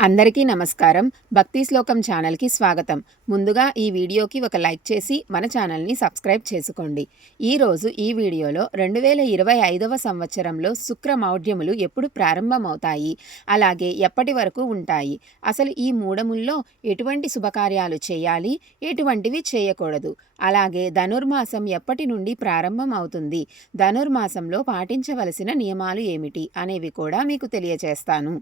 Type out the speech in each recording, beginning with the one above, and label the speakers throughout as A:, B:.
A: అందరికీ నమస్కారం. భక్తి శ్లోకం ఛానల్కి స్వాగతం. ముందుగా ఈ వీడియోకి ఒక లైక్ చేసి మన ఛానల్ని సబ్స్క్రైబ్ చేసుకోండి. ఈరోజు ఈ వీడియోలో రెండు వేల ఇరవై ఐదవ సంవత్సరంలో శుక్ర మౌఢ్యములు ఎప్పుడు ప్రారంభమవుతాయి? అలాగే ఎప్పటి వరకు ఉంటాయి? అసలు ఈ మూడముల్లో ఎటువంటి శుభకార్యాలు చేయాలి? ఎటువంటివి చేయకూడదు? అలాగే ధనుర్మాసం ఎప్పటి నుండి ప్రారంభం అవుతుంది ధనుర్మాసంలో పాటించవలసిన నియమాలు ఏమిటి? అనేవి కూడా మీకు తెలియజేస్తాను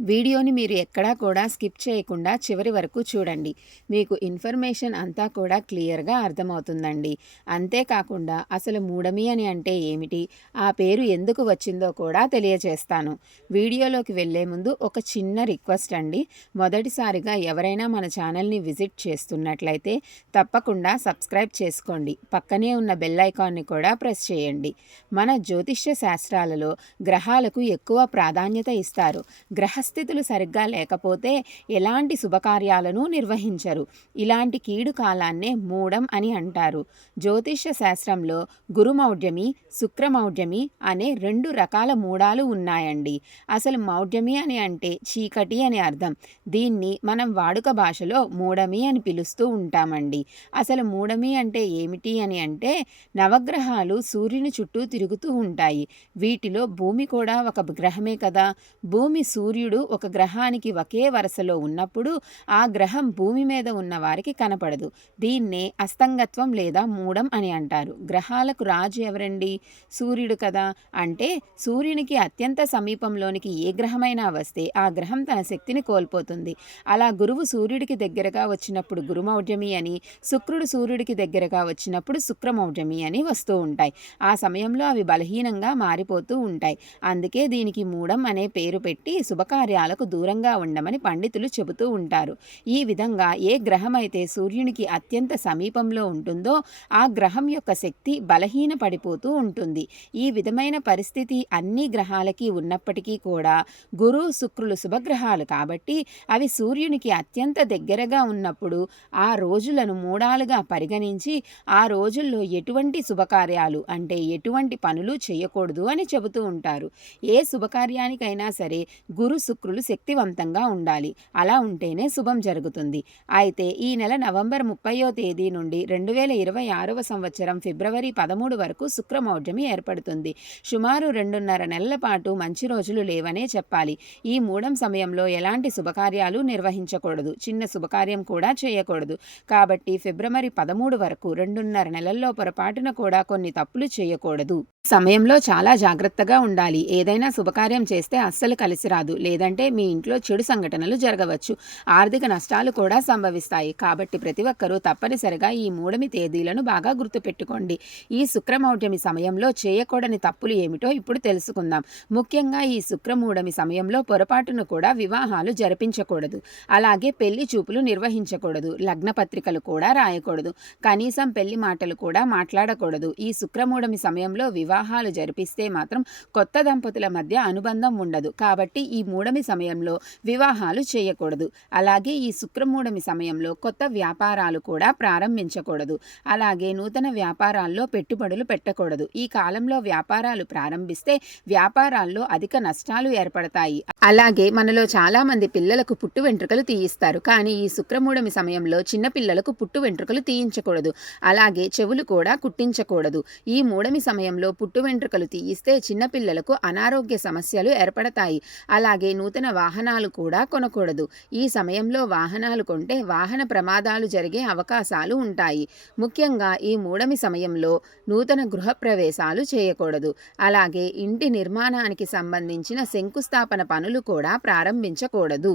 A: వీడియోని మీరు ఎక్కడా కూడా స్కిప్ చేయకుండా చివరి వరకు చూడండి. మీకు ఇన్ఫర్మేషన్ అంతా కూడా క్లియర్గా అర్థమవుతుందండి. అంతేకాకుండా అసలు మూడమి అని అంటే ఏమిటి? ఆ పేరు ఎందుకు వచ్చిందో కూడా తెలియజేస్తాను వీడియోలోకి వెళ్ళే ముందు ఒక చిన్న రిక్వెస్ట్ అండి. మొదటిసారిగా ఎవరైనా మన ఛానల్ని విజిట్ చేస్తున్నట్లయితే తప్పకుండా సబ్స్క్రైబ్ చేసుకోండి. పక్కనే ఉన్న బెల్ ఐకాన్ని కూడా ప్రెస్ చేయండి. మన జ్యోతిష్య శాస్త్రాలలో గ్రహాలకు ఎక్కువ ప్రాధాన్యత ఇస్తారు. గ్రహ గ్రహస్థితులు సరిగ్గా లేకపోతే ఎలాంటి శుభకార్యాలను నిర్వహించరు. ఇలాంటి కీడు కాలాన్నే మూడం అని అంటారు. జ్యోతిష్య శాస్త్రంలో గురుమౌఢ్యమి శుక్రమౌఢ్యమి అనే రెండు రకాల మూడాలు ఉన్నాయండి. అసలు మౌఢ్యమి అని అంటే చీకటి అని అర్థం. దీన్ని మనం వాడుక భాషలో మూడమి అని పిలుస్తూ ఉంటామండి. అసలు మూడమి అంటే ఏమిటి అని అంటే నవగ్రహాలు సూర్యుని చుట్టూ తిరుగుతూ ఉంటాయి. వీటిలో భూమి కూడా ఒక గ్రహమే కదా. భూమి సూర్యుడు సూర్యుడు ఒక గ్రహానికి ఒకే వరుసలో ఉన్నప్పుడు ఆ గ్రహం భూమి మీద ఉన్న వారికి కనపడదు. దీన్నే అస్తంగత్వం లేదా మూడం అని అంటారు. గ్రహాలకు రాజు ఎవరండి? సూర్యుడు కదా. అంటే సూర్యునికి అత్యంత సమీపంలోనికి ఏ గ్రహమైనా వస్తే ఆ గ్రహం తన శక్తిని కోల్పోతుంది. అలా గురువు సూర్యుడికి దగ్గరగా వచ్చినప్పుడు గురుమౌఢ్యమి అని శుక్రుడు సూర్యుడికి దగ్గరగా వచ్చినప్పుడు శుక్రమౌఢ్యమి అని వస్తూ ఉంటాయి. ఆ సమయంలో అవి బలహీనంగా మారిపోతూ ఉంటాయి. అందుకే దీనికి మూడం అనే పేరు పెట్టి శుభకార్య కార్యాలకు దూరంగా ఉండమని పండితులు చెబుతూ ఉంటారు. ఈ విధంగా ఏ గ్రహం అయితే సూర్యునికి అత్యంత సమీపంలో ఉంటుందో ఆ గ్రహం యొక్క శక్తి బలహీన పడిపోతూ ఉంటుంది. ఈ విధమైన పరిస్థితి అన్ని గ్రహాలకి ఉన్నప్పటికీ కూడా గురు శుక్రులు శుభగ్రహాలు కాబట్టి అవి సూర్యునికి అత్యంత దగ్గరగా ఉన్నప్పుడు ఆ రోజులను మూడాలుగా పరిగణించి ఆ రోజుల్లో ఎటువంటి శుభకార్యాలు అంటే ఎటువంటి పనులు చేయకూడదు అని చెబుతూ ఉంటారు. ఏ శుభకార్యానికైనా సరే గురు శుక్రులు శక్తివంతంగా ఉండాలి. అలా ఉంటేనే శుభం జరుగుతుంది. అయితే ఈ నెల నవంబర్ ముప్పయో తేదీ నుండి రెండు వేల ఇరవై ఆరవ సంవత్సరం ఫిబ్రవరి పదమూడు వరకు శుక్రమౌఢ్యమి ఏర్పడుతుంది. సుమారు రెండున్నర నెలల పాటు మంచి రోజులు లేవనే చెప్పాలి. ఈ మూడం సమయంలో ఎలాంటి శుభకార్యాలు నిర్వహించకూడదు. చిన్న శుభకార్యం కూడా చేయకూడదు. కాబట్టి ఫిబ్రవరి పదమూడు వరకు రెండున్నర నెలల్లో పొరపాటున కూడా కొన్ని తప్పులు చేయకూడదు. సమయంలో చాలా జాగ్రత్తగా ఉండాలి. ఏదైనా శుభకార్యం చేస్తే అస్సలు కలిసి రాదు. లేదంటే మీ ఇంట్లో చెడు సంఘటనలు జరగవచ్చు. ఆర్థిక నష్టాలు కూడా సంభవిస్తాయి. కాబట్టి ప్రతి ఒక్కరూ తప్పనిసరిగా ఈ మూడమి తేదీలను బాగా గుర్తుపెట్టుకోండి. ఈ శుక్రమౌఢ్యమి సమయంలో చేయకూడని తప్పులు ఏమిటో ఇప్పుడు తెలుసుకుందాం. ముఖ్యంగా ఈ శుక్రమూఢమి సమయంలో పొరపాటును కూడా వివాహాలు జరిపించకూడదు. అలాగే పెళ్ళి చూపులు నిర్వహించకూడదు. లగ్న పత్రికలు కూడా రాయకూడదు. కనీసం పెళ్ళి మాటలు కూడా మాట్లాడకూడదు. ఈ శుక్రమూఢమి సమయంలో వివాహాలు జరిపిస్తే మాత్రం కొత్త దంపతుల మధ్య అనుబంధం ఉండదు. కాబట్టి ఈ మూడమి సమయంలో వివాహాలు చేయకూడదు. అలాగే ఈ శుక్రమూడమి సమయంలో కొత్త వ్యాపారాలు కూడా ప్రారంభించకూడదు. అలాగే నూతన వ్యాపారాల్లో పెట్టుబడులు పెట్టకూడదు. ఈ కాలంలో వ్యాపారాలు ప్రారంభిస్తే వ్యాపారాల్లో అధిక నష్టాలు ఏర్పడతాయి. అలాగే మనలో చాలా మంది పిల్లలకు పుట్టు వెంట్రుకలు తీయిస్తారు. కానీ ఈ శుక్రమూడమి సమయంలో చిన్న పిల్లలకు పుట్టు వెంట్రుకలు తీయించకూడదు. అలాగే చెవులు కూడా కుట్టించకూడదు. ఈ మూడమి సమయంలో పుట్టు వెంట్రుకలు తీయిస్తే చిన్నపిల్లలకు అనారోగ్య సమస్యలు ఏర్పడతాయి. అలాగే నూతన వాహనాలు కూడా కొనకూడదు. ఈ సమయంలో వాహనాలు కొంటే వాహన ప్రమాదాలు జరిగే అవకాశాలు ఉంటాయి. ముఖ్యంగా ఈ మూడమి సమయంలో నూతన గృహప్రవేశాలు చేయకూడదు. అలాగే ఇంటి నిర్మాణానికి సంబంధించిన శంకుస్థాపన పనులు కూడా ప్రారంభించకూడదు.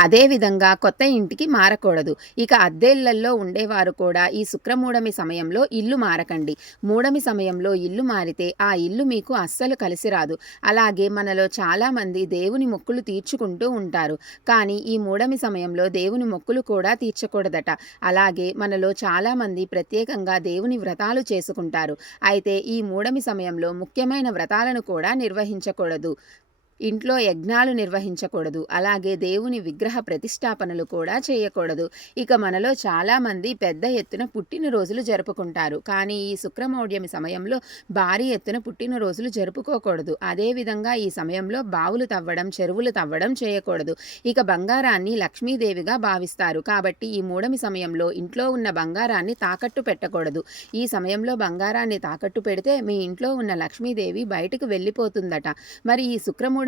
A: అదేవిధంగా కొత్త ఇంటికి మారకూడదు. ఇక అద్దెళ్ళల్లో ఉండేవారు కూడా ఈ శుక్రమూడమి సమయంలో ఇల్లు మారకండి. మూడమి సమయంలో ఇల్లు మారితే ఆ ఇల్లు మీకు అస్సలు కలిసి రాదు. అలాగే మనలో చాలామంది దేవుని మొక్కులు తీర్చుకుంటూ ఉంటారు. కానీ ఈ మూడమి సమయంలో దేవుని మొక్కులు కూడా తీర్చకూడదట. అలాగే మనలో చాలామంది ప్రత్యేకంగా దేవుని వ్రతాలు చేసుకుంటారు. అయితే ఈ మూడమి సమయంలో ముఖ్యమైన వ్రతాలను కూడా నిర్వహించకూడదు. ఇంట్లో యజ్ఞాలు నిర్వహించకూడదు. అలాగే దేవుని విగ్రహ ప్రతిష్టాపనలు కూడా చేయకూడదు. ఇక మనలో చాలామంది పెద్ద ఎత్తున పుట్టినరోజులు జరుపుకుంటారు. కానీ ఈ శుక్రమౌఢ్యమి సమయంలో భారీ ఎత్తున పుట్టినరోజులు జరుపుకోకూడదు. అదేవిధంగా ఈ సమయంలో బావులు తవ్వడం చెరువులు తవ్వడం చేయకూడదు. ఇక బంగారాన్ని లక్ష్మీదేవిగా భావిస్తారు. కాబట్టి ఈ మూడమి సమయంలో ఇంట్లో ఉన్న బంగారాన్ని తాకట్టు పెట్టకూడదు. ఈ సమయంలో బంగారాన్ని తాకట్టు పెడితే మీ ఇంట్లో ఉన్న లక్ష్మీదేవి బయటకు వెళ్ళిపోతుందట. మరి ఈ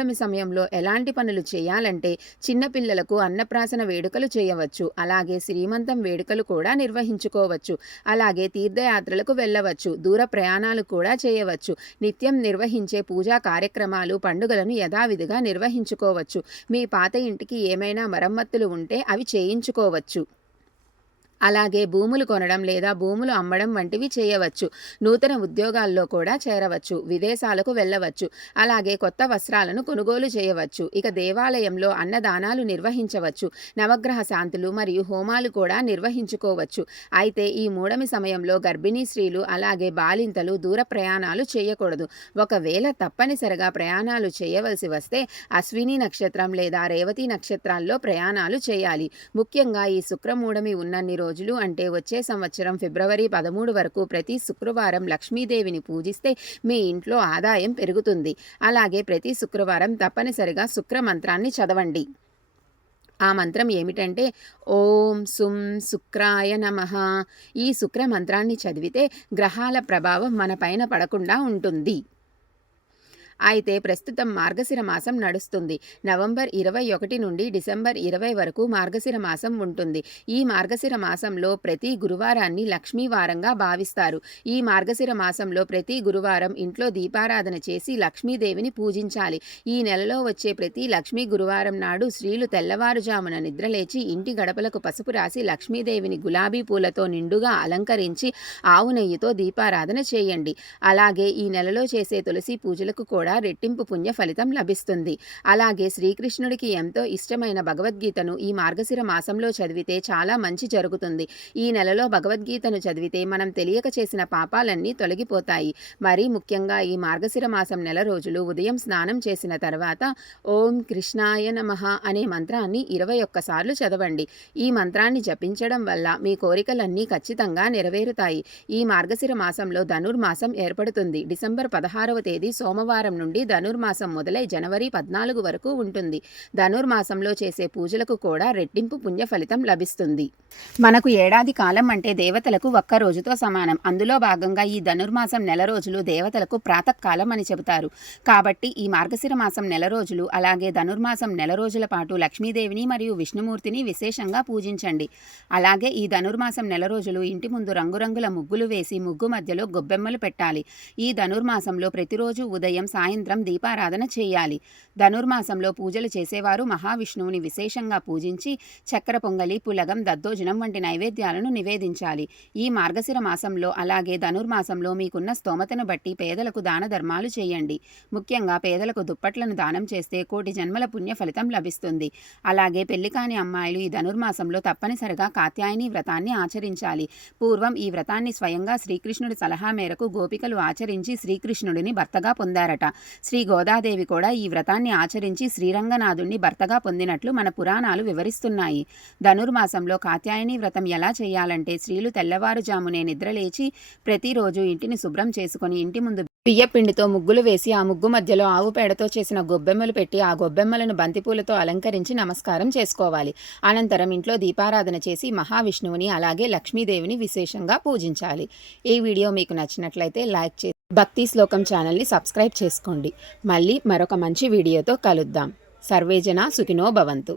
A: శుక్రమూఢమి సమయంలో ఎలాంటి పనులు చేయాలంటే చిన్నపిల్లలకు అన్నప్రాసన వేడుకలు చేయవచ్చు. అలాగే శ్రీమంతం వేడుకలు కూడా నిర్వహించుకోవచ్చు. అలాగే తీర్థయాత్రలకు వెళ్ళవచ్చు. దూర ప్రయాణాలు కూడా చేయవచ్చు. నిత్యం నిర్వహించే పూజా కార్యక్రమాలు పండుగలను యథావిధిగా నిర్వహించుకోవచ్చు. మీ పాత ఇంటికి ఏమైనా మరమ్మతులు ఉంటే అవి చేయించుకోవచ్చు. అలాగే భూములు కొనడం లేదా భూములు అమ్మడం వంటివి చేయవచ్చు. నూతన ఉద్యోగాల్లో కూడా చేరవచ్చు. విదేశాలకు వెళ్ళవచ్చు. అలాగే కొత్త వస్త్రాలను కొనుగోలు చేయవచ్చు. ఇక దేవాలయంలో అన్నదానాలు నిర్వహించవచ్చు. నవగ్రహ శాంతులు మరియు హోమాలు కూడా నిర్వహించుకోవచ్చు. అయితే ఈ మూడమి సమయంలో గర్భిణీ స్త్రీలు అలాగే బాలింతలు దూర ప్రయాణాలు చేయకూడదు. ఒకవేళ తప్పనిసరిగా ప్రయాణాలు చేయవలసి వస్తే అశ్విని నక్షత్రం లేదా రేవతి నక్షత్రాల్లో ప్రయాణాలు చేయాలి. ముఖ్యంగా ఈ శుక్రమూడమి ఉన్నన్ని రోజులు అంటే వచ్చే సంవత్సరం ఫిబ్రవరి పదమూడు వరకు ప్రతి శుక్రవారం లక్ష్మీదేవిని పూజిస్తే మీ ఇంట్లో ఆదాయం పెరుగుతుంది. అలాగే ప్రతి శుక్రవారం తప్పనిసరిగా శుక్ర మంత్రాన్ని చదవండి. ఆ మంత్రం ఏమిటంటే ఓం సుం శుక్రాయ నమః. ఈ శుక్ర మంత్రాన్ని చదివితే గ్రహాల ప్రభావం మన పైన పడకుండా ఉంటుంది. అయితే ప్రస్తుతం మార్గశిర మాసం నడుస్తుంది. నవంబర్ ఇరవై ఒకటి నుండి డిసెంబర్ ఇరవై వరకు మార్గశిర మాసం ఉంటుంది. ఈ మార్గశిర మాసంలో ప్రతి గురువారాన్ని లక్ష్మీ వారంగా భావిస్తారు. ఈ మార్గశిర మాసంలో ప్రతి గురువారం ఇంట్లో దీపారాధన చేసి లక్ష్మీదేవిని పూజించాలి. ఈ నెలలో వచ్చే ప్రతి లక్ష్మీ గురువారం నాడు స్త్రీలు తెల్లవారుజామున నిద్రలేచి ఇంటి గడపలకు పసుపు రాసి లక్ష్మీదేవిని గులాబీ పూలతో నిండుగా అలంకరించి ఆవు నెయ్యితో దీపారాధన చేయండి. అలాగే ఈ నెలలో చేసే తులసి పూజలకు కూడా రెట్టింపు పుణ్య ఫలితం లభిస్తుంది. అలాగే శ్రీకృష్ణుడికి ఎంతో ఇష్టమైన భగవద్గీతను ఈ మార్గశిర మాసంలో చదివితే చాలా మంచి జరుగుతుంది. ఈ నెలలో భగవద్గీతను చదివితే మనం తెలియక చేసిన పాపాలన్నీ తొలగిపోతాయి. మరీ ముఖ్యంగా ఈ మార్గశిర మాసం నెల రోజులు ఉదయం స్నానం చేసిన తర్వాత ఓం కృష్ణాయ నమః అనే మంత్రాన్ని ఇరవై ఒక్కసార్లు చదవండి. ఈ మంత్రాన్ని జపించడం వల్ల మీ కోరికలన్నీ ఖచ్చితంగా నెరవేరుతాయి. ఈ మార్గశిర మాసంలో ధనుర్మాసం ఏర్పడుతుంది. డిసెంబర్ పదహారవ తేదీ సోమవారం నుండి ధనుర్మాసం మొదలై జనవరి పద్నాలుగు వరకు ఉంటుంది. ధనుర్మాసంలో చేసే పూజలకు కూడా రెట్టింపు పుణ్య ఫలితం లభిస్తుంది. మనకు ఏడాది కాలం అంటే దేవతలకు ఒక్క రోజుతో సమానం. అందులో భాగంగా ఈ ధనుర్మాసం నెల రోజులు దేవతలకు ప్రాతకాలం అని చెబుతారు. కాబట్టి ఈ మార్గశిర మాసం నెల రోజులు అలాగే ధనుర్మాసం నెల రోజుల పాటు లక్ష్మీదేవిని మరియు విష్ణుమూర్తిని విశేషంగా పూజించండి. అలాగే ఈ ధనుర్మాసం నెల రోజులు ఇంటి ముందు రంగురంగుల ముగ్గులు వేసి ముగ్గు మధ్యలో గొబ్బెమ్మలు పెట్టాలి. ఈ ధనుర్మాసంలో ప్రతిరోజు ఉదయం సాయంత్రం దీపారాధన చేయాలి. ధనుర్మాసంలో పూజలు చేసేవారు మహావిష్ణువుని విశేషంగా పూజించి చక్కెర పొంగలి పులగం దద్దోజనం వంటి నైవేద్యాలను నివేదించాలి. ఈ మార్గశిర మాసంలో అలాగే ధనుర్మాసంలో మీకున్న స్తోమతను బట్టి పేదలకు దాన ధర్మాలు చేయండి. ముఖ్యంగా పేదలకు దుప్పట్లను దానం చేస్తే కోటి జన్మల పుణ్య ఫలితం లభిస్తుంది. అలాగే పెళ్ళి కాని అమ్మాయిలు ఈ ధనుర్మాసంలో తప్పనిసరిగా కాత్యాయని వ్రతాన్ని ఆచరించాలి. పూర్వం ఈ వ్రతాన్ని స్వయంగా శ్రీకృష్ణుడి సలహా మేరకు గోపికలు ఆచరించి శ్రీకృష్ణుడిని భర్తగా పొందారట. శ్రీ గోదాదేవి కూడా ఈ వ్రతాన్ని ఆచరించి శ్రీరంగనాథుణ్ణి భర్తగా పొందినట్లు మన పురాణాలు వివరిస్తున్నాయి. ధనుర్మాసంలో కాత్యాయని వ్రతం ఎలా చేయాలంటే స్త్రీలు తెల్లవారుజామునే నిద్రలేచి ప్రతిరోజు ఇంటిని శుభ్రం చేసుకుని ఇంటి ముందు బియ్యపిండితో ముగ్గులు వేసి ఆ ముగ్గు మధ్యలో ఆవు పేడతో చేసిన గొబ్బెమ్మలు పెట్టి ఆ గొబ్బెమ్మలను బంతిపూలతో అలంకరించి నమస్కారం చేసుకోవాలి. అనంతరం ఇంట్లో దీపారాధన చేసి మహావిష్ణువుని అలాగే లక్ష్మీదేవిని విశేషంగా పూజించాలి. ఈ వీడియో మీకు నచ్చినట్లయితే లైక్ చేసి భక్తి శ్లోకం ఛానల్ని సబ్స్క్రైబ్ చేసుకోండి. మళ్ళీ మరొక మంచి వీడియోతో కలుద్దాం. సర్వేజన సుఖినో భవంతు.